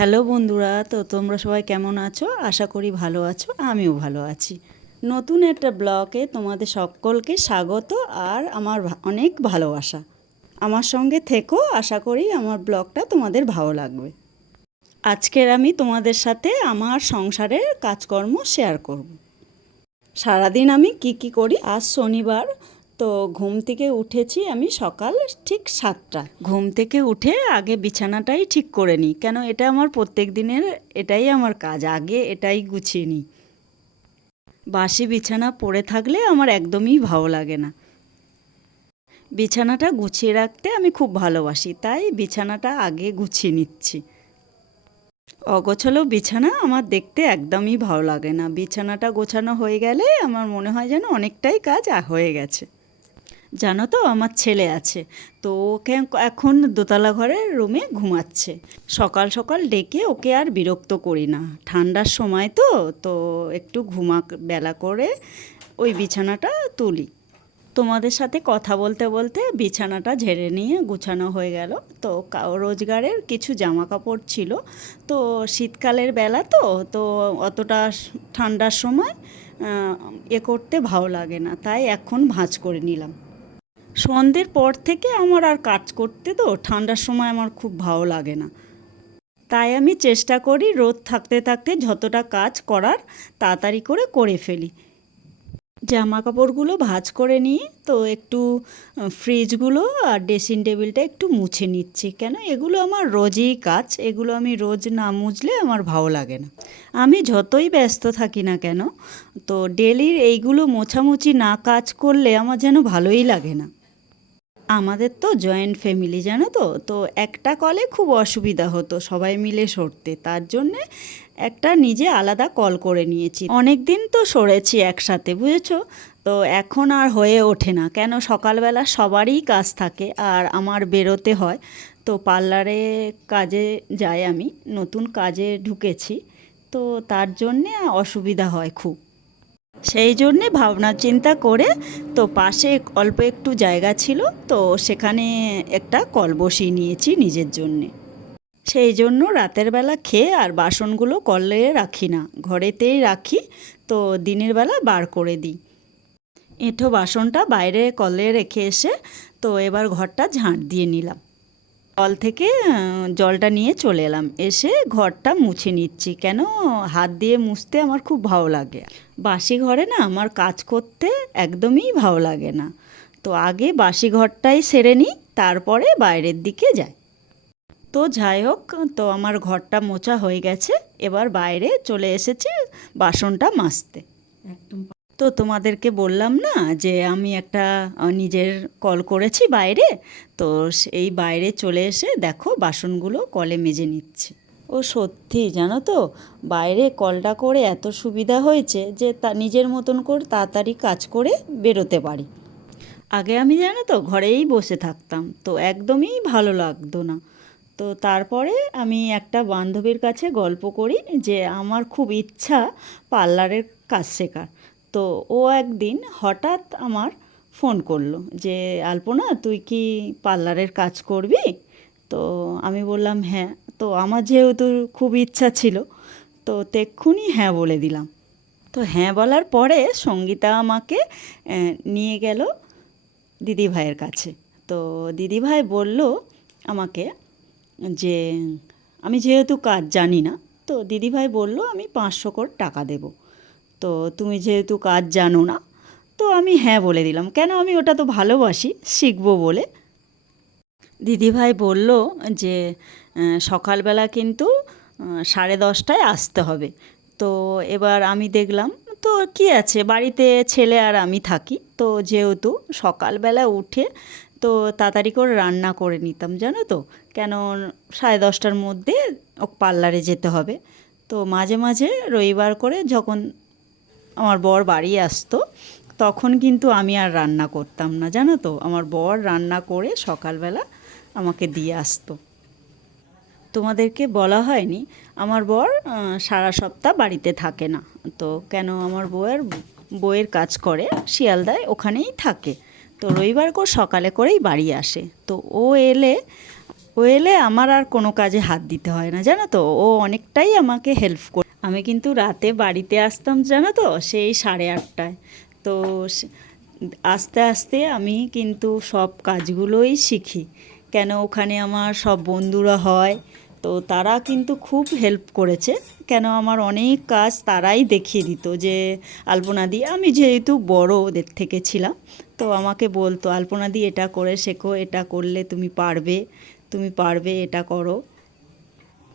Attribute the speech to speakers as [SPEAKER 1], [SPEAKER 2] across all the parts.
[SPEAKER 1] Hello বন্ধুরা, তো তোমরা সবাই কেমন আছো? আশা করি ভালো আছো, আমিও ভালো আছি। নতুন একটা ব্লগে তোমাদের সকলকে স্বাগত আর আমার অনেক ভালোবাসা। আমার সঙ্গে থেকো, আশা করি আমার ব্লগটা তোমাদের ভালো লাগবে। আজকের আমি তোমাদের সাথে আমার সংসারের কাজকর্ম শেয়ার করব। সারাদিন আমি কি কি করি? আজ শনিবার তো ঘুম থেকে উঠেছি আমি সকাল ঠিক সাতটা। ঘুম থেকে উঠে আগে বিছানাটাই ঠিক করে নিই, কেন এটা আমার প্রত্যেক দিনের, এটাই আমার কাজ, আগে এটাই গুছিয়ে নিই। বাসি বিছানা পড়ে থাকলে আমার একদমই ভালো লাগে না। বিছানাটা গুছিয়ে রাখতে আমি খুব ভালোবাসি, তাই বিছানাটা আগে গুছিয়ে নিচ্ছি। অগোছালো বিছানা আমার দেখতে একদমই ভালো লাগে না, বিছানাটা গোছানো হয়ে গেলে আমার মনে হয় যেন অনেকটাই কাজ হয়ে গেছে। জানো তো, আমার ছেলে আছে। তো ওকে এখন দোতলা ঘরের রুমে ঘুমাচ্ছে। সকাল সকাল ডেকে ওকে আর বিরক্ত করি না। ঠান্ডার সময় তো তো একটু ঘুমা বেলা করে ওই বিছানাটা তুলি। তোমাদের সাথে কথা বলতে বলতে বিছানাটা ঝেড়ে নিয়ে গুছানো হয়ে গেল। তো রোজগারের কিছু জামা কাপড় ছিল। তো শীতকালের বেলা তো তো অতটা ঠান্ডার সময় এ করতে ভালো লাগে না। তাই এখন ভাঁজ করে নিলাম। সন্ধ্যের পর থেকে আমার আর কাজ করতে তো ঠান্ডার সময় আমার খুব ভালো লাগে না। তাই আমি চেষ্টা করি রোদ থাকতে থাকতে যতটা কাজ করার তাড়াতাড়ি করে করে ফেলি। জামা কাপড়গুলো ভাজ করে নিয়ে তো একটু ফ্রিজগুলো আর ড্রেসিং টেবিলটা একটু মুছে নিচ্ছি। কেন? এগুলো আমার রোজই কাজ, এগুলো আমি রোজ না মুছলে আমার ভালো লাগে না। আমি যতই ব্যস্ত থাকি না কেন, তো ডেলির এইগুলো মোছামুছি না কাজ করলে আমার যেন ভালোই লাগে না। আমাদের তো জয়েন্ট ফ্যামিলি জানো তো? তো একটা কলে খুব অসুবিধা হতো, সবাই মিলে সরতে। তার জন্যে একটা নিজে আলাদা কল করে নিয়েছি। অনেক দিন তো সরেছি একসাথে, বুঝেছ? তো এখন আর হয়ে ওঠে না। কেন? সকালবেলা সবারই কাজ থাকে, আর আমার বেরোতে হয়। তো পার্লারে কাজে যাই আমি, নতুন কাজে ঢুকেছি। তো তার জন্যে অসুবিধা হয় খুব। সেই জন্যে ভাবনা চিন্তা করে তো পাশে অল্প একটু জায়গা ছিল, তো সেখানে একটা কল বসিয়ে নিয়েছি নিজের জন্যে। সেই জন্য রাতের বেলা খেয়ে আর বাসনগুলো কলে রাখি না, ঘরেতেই রাখি, তো দিনের বেলা বার করে দিই। এঁঠো বাসনটা বাইরে কলে রেখে এসে তো এবার ঘরটা ঝাঁট দিয়ে নিলাম। কল থেকে জলটা নিয়ে চলে এলাম। এসে ঘরটা মুছে নিচ্ছি। কেন? হাত দিয়ে মুছতে আমার খুব ভালো লাগে। বাসি ঘরে না আমার কাজ করতে একদমই ভালো লাগে না। তো আগে বাসি ঘরটাই সেরে নিই, তারপরে বাইরের দিকে যাই। তো যাই হোক, তো আমার ঘরটা মোছা হয়ে গেছে। এবার বাইরে চলে এসেছি বাসনটা মাজতে। তো তোমাদেরকে বললাম না যে আমি একটা নিজের কল করেছি বাইরে, তো এই বাইরে চলে এসে দেখো বাসনগুলো কলে মেজে নিচ্ছি। ও সত্যি জানো তো, বাইরে কলটা করে এত সুবিধা হয়েছে যে তা নিজের মতন করে তাড়াতাড়ি কাজ করে বেরোতে পারি। আগে আমি জানো তো ঘরেই বসে থাকতাম, তো একদমই ভালো লাগতো না। তো তারপরে আমি একটা বান্ধবীর কাছে গল্প করি যে আমার খুব ইচ্ছা পার্লারের কাজ শেখার। তো ও একদিন হঠাৎ আমার ফোন করল যে, আলপনা, তুই কি পার্লারের কাজ করবি? তো আমি বললাম হ্যাঁ। তো আমার যেহেতু খুব ইচ্ছা ছিল, তো তেক্ষুনি হ্যাঁ বলে দিলাম। তো হ্যাঁ বলার পরে সঙ্গীতা আমাকে নিয়ে গেল দিদিভাইয়ের কাছে। তো দিদিভাই বলল আমাকে যে, আমি যেহেতু কাজ জানি না। তো দিদিভাই বলল, আমি পাঁচশো করে টাকা দেব। তো তুমি যেহেতু কাজ জানো না, তো আমি হ্যাঁ বলে দিলাম। কেন আমি ওটা তো ভালোবাসি, শিখব বলে। দিদিভাই বলল যে সকালবেলা কিন্তু সাড়ে দশটায় আসতে হবে। তো এবার আমি দেখলাম, তো কি আছে? বাড়িতে ছেলে আর আমি থাকি, তো যেহেতু সকালবেলা উঠে, তো তাড়াতাড়ি করে রান্না করে নিতাম, জানো তো। কেন সাড়ে দশটার মধ্যে পার্লারে যেতে হবে। তো মাঝে মাঝে রবিবার করে যখন আমার বর বাড়ি আসতো, তখন কিন্তু আমি আর রান্না করতাম না, জানো তো? আমার বর রান্না করে সকালবেলা আমাকে দিয়ে আসতো। তোমাদেরকে বলা হয়নি, আমার বর সারা সপ্তাহ বাড়িতে থাকে না। তো কেন আমার বউয়ের বইয়ের কাজ করে, শিয়ালদায় ওখানেই থাকে। তো রবিবার করে সকালে করেই বাড়ি আসে। তো ও এলে ও এলে আমার আর কোনো কাজে হাত দিতে হয় না, জানো তো? ও অনেকটাই আমাকে হেল্প করে আমি কিন্তু রাতে বাড়িতে আসতাম, জানো তো? সেই সাড়ে আটটায়। তো আস্তে আস্তে আমি কিন্তু সব কাজগুলোই শিখি। কেন ওখানে আমার সব বন্ধুরা হয়, তো তারা কিন্তু খুব হেল্প করেছে। কেন আমার অনেক কাজ তারাই দেখিয়ে দিত যে, আলপনা দি, আমি যেহেতু বড় ওদের থেকে ছিলাম, তো আমাকে বলতো, আলপনা দি, এটা করে শেখো, এটা করলে তুমি পারবে তুমি পারবে, এটা করো।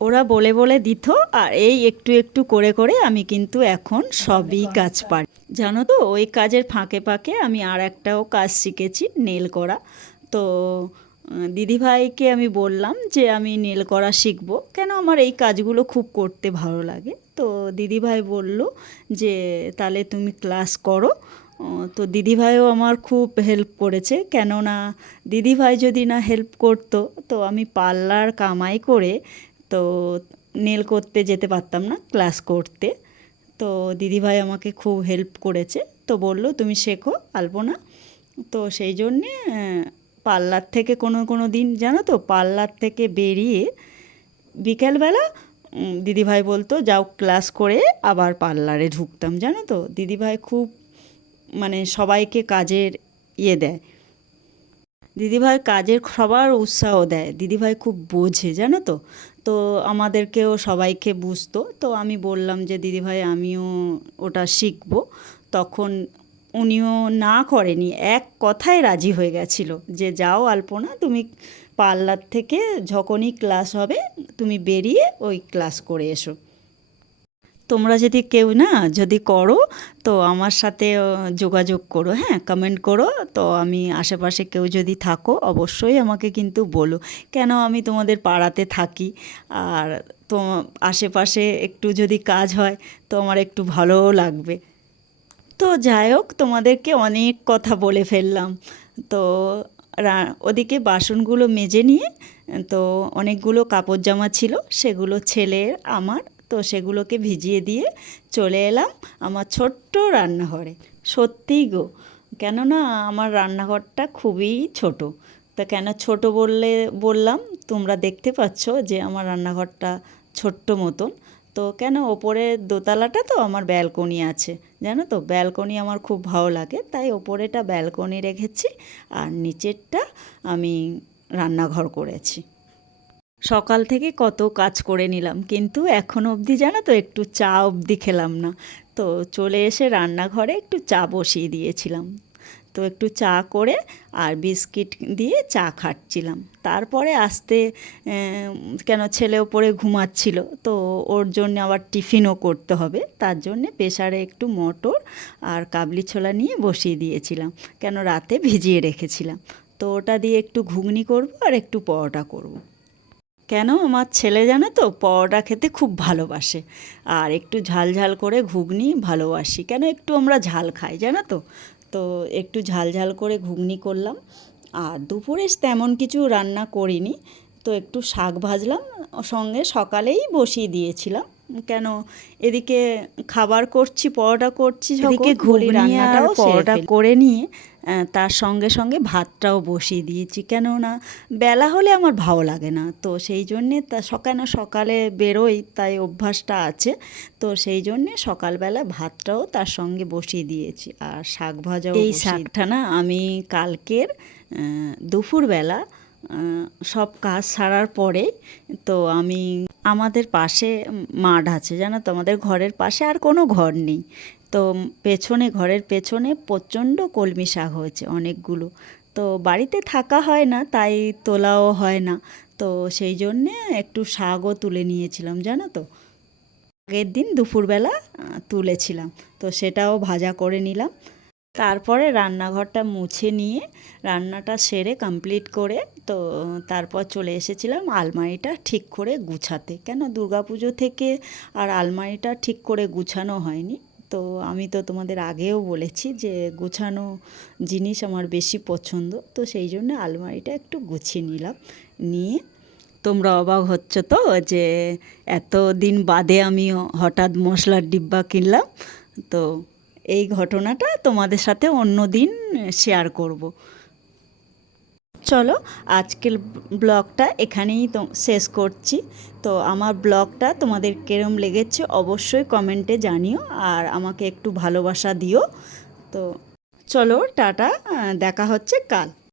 [SPEAKER 1] ওরা বলে বলে দিত, আর এই একটু একটু করে করে আমি কিন্তু এখন সবই কাজ পারি। জানো তো, ওই কাজের ফাঁকে ফাঁকে আমি আর একটাও কাজ শিখেছি, নেল করা। তো দিদিভাইকে আমি বললাম যে আমি নেল করা শিখব। কেন আমার এই কাজগুলো খুব করতে ভালো লাগে? তো দিদিভাই বলল যে, তাহলে তুমি ক্লাস করো। তো দিদিভাইও আমার খুব হেল্প করেছে। কেননা, দিদিভাই যদি না হেল্প করতো, তো আমি পার্লার কামাই করে তো নেল করতে যেতে পারতাম না, ক্লাস করতে। তো দিদিভাই আমাকে খুব হেল্প করেছে। তো বলল, তুমি শেখো, আলপনা। তো সেই জন্যে পার্লার থেকে কোনো কোনো দিন, জানো তো, পার্লার থেকে বেরিয়ে বিকেলবেলা দিদিভাই বলতো, যাও ক্লাস করে আবার পার্লারে ঢুকতাম। জানো তো, দিদিভাই খুব মানে সবাইকে কাজের ইয়ে দেয়। দিদিভাই কাজের সবার উৎসাহ দেয়। দিদিভাই খুব বোঝে, জানো তো? তো আমাদেরকেও সবাইকে বুঝতো। তো আমি বললাম যে, দিদিভাই, আমিও ওটা শিখব। তখন উনিও না করেনি, এক কথায় রাজি হয়ে গেছিল যে, যাও আলপনা, তুমি পার্লার থেকে যখনই ক্লাস হবে, তুমি বেরিয়ে ওই ক্লাস করে এসো। তোমরা যদি কেউ না যদি করো, তো আমার সাথে যোগাযোগ করো হ্যাঁ? কমেন্ট করো, তো আমি আশেপাশে কেউ যদি থাকো, অবশ্যই আমাকে কিন্তু বলো। কেন আমি তোমাদের পাড়াতে থাকি? আর তো আশেপাশে একটু যদি কাজ হয়, তো আমার একটু ভালোও লাগবে। তো যাই হোক, তোমাদেরকে অনেক কথা বলে ফেললাম। তো ওদিকে বাসনগুলো মেজে নিয়ে, তো অনেকগুলো কাপড় জামা ছিল, সেগুলো ছেলের আমার তো সেগুলোকে ভিজিয়ে দিয়ে চলে এলাম আমার ছোট্ট রান্নাঘরে। সত্যিই গো, কেননা আমার রান্নাঘরটা খুবই ছোট। তা কেন ছোট বললে বললাম, তোমরা দেখতে পাচ্ছ যে আমার রান্নাঘরটা ছোট্ট মতন। তো কেন ওপরে দোতলাটা তো আমার ব্যালকনি আছে, জানো তো? ব্যালকনি আমার খুব ভালো লাগে, তাই ওপরেটা ব্যালকনি রেখেছি আর নিচেরটা আমি রান্নাঘর করেছি। সকাল থেকে কত কাজ করে নিলাম, কিন্তু এখন অবধি জানো তো একটু চা অবধি খেলাম না। তো চলে এসে রান্নাঘরে একটু চা বসিয়ে দিয়েছিলাম। তো একটু চা করে আর বিস্কিট দিয়ে চা খাচ্ছিলাম। তারপরে আসতে কেন ছেলে ওপরে ঘুমাচ্ছিল, তো ওর জন্য আবার টিফিনও করতে হবে, তার জন্যে প্রেসারে একটু মটর আর কাবলি ছোলা নিয়ে বসিয়ে দিয়েছিলাম, কেন রাতে ভিজিয়ে রেখেছিলাম। তো ওটা দিয়ে একটু ঘুগনি করব আর একটু পরোটা করব। কেন? আমার ছেলে জানো তো পরোটা খেতে খুব ভালোবাসে। আর একটু ঝাল ঝাল করে ঘুগনি ভালোবাসি। কেন একটু আমরা ঝাল খাই জানো তো? তো একটু ঝাল ঝাল করে ঘুগনি করলাম। আর দুপুরে তেমন কিছু রান্না করিনি। তো একটু শাক ভাজলাম সঙ্গে সকালেই বসিয়ে দিয়েছিলাম। কেন? এদিকে খাবার করছি পরোটা করছি এদিকে ঘুগনি আর পরোটা করে নিয়ে তার সঙ্গে সঙ্গে ভাতটাও বসিয়ে দিয়েছি। কেননা বেলা হলে আমার ভালো লাগে না। তো সেই জন্যে তা সকালে সকালে বেরোই তাই অভ্যাসটা আছে। তো সেই জন্যে সকালবেলা ভাতটাও তার সঙ্গে বসিয়ে দিয়েছি। আর শাক ভাজাও এই শাকটা না আমি কালকের দুপুরবেলা সব কাজ সারার পরে তো আমি আমাদের পাশে মাঠ আছে জানো তো? আমাদের ঘরের পাশে আর কোনো ঘর নেই। তো পেছনে, ঘরের পেছনে প্রচণ্ড কলমি শাক হয়েছে অনেকগুলো। তো বাড়িতে থাকা হয় না, তাই তোলাও হয় না। তো সেই জন্যে একটু শাকও তুলে নিয়েছিলাম, জানো তো? আগের দিন দুপুরবেলা তুলেছিলাম। তো সেটাও ভাজা করে নিলাম। তারপরে রান্নাঘরটা মুছে নিয়ে রান্নাটা সেরে কমপ্লিট করে, তো তারপর চলে এসেছিলাম আলমারিটা ঠিক করে গুছাতে। কেন? দুর্গাপুজো থেকে আর আলমারিটা ঠিক করে গুছানো হয়নি। তো আমি তো তোমাদের আগেও বলেছি যে গুছানো জিনিস আমার বেশি পছন্দ। তো সেই জন্য আলমারিটা একটু গুছিয়ে নিলাম। নিয়ে তোমরা অবাক হচ্ছ তো যে এত দিন বাদে আমি হঠাৎ মশলার ডিব্বা কিনলাম। তো এই ঘটনাটা তোমাদের সাথে অন্য দিন শেয়ার করব। চলো, আজকের ব্লগটা এখানেই তো শেষ করছি। তো আমার ব্লগটা তোমাদের কেরম লেগেছে অবশ্যই কমেন্টে জানিও আর আমাকে একটু ভালোবাসা দিও। তো চলো, টাটা, দেখা হচ্ছে কাল।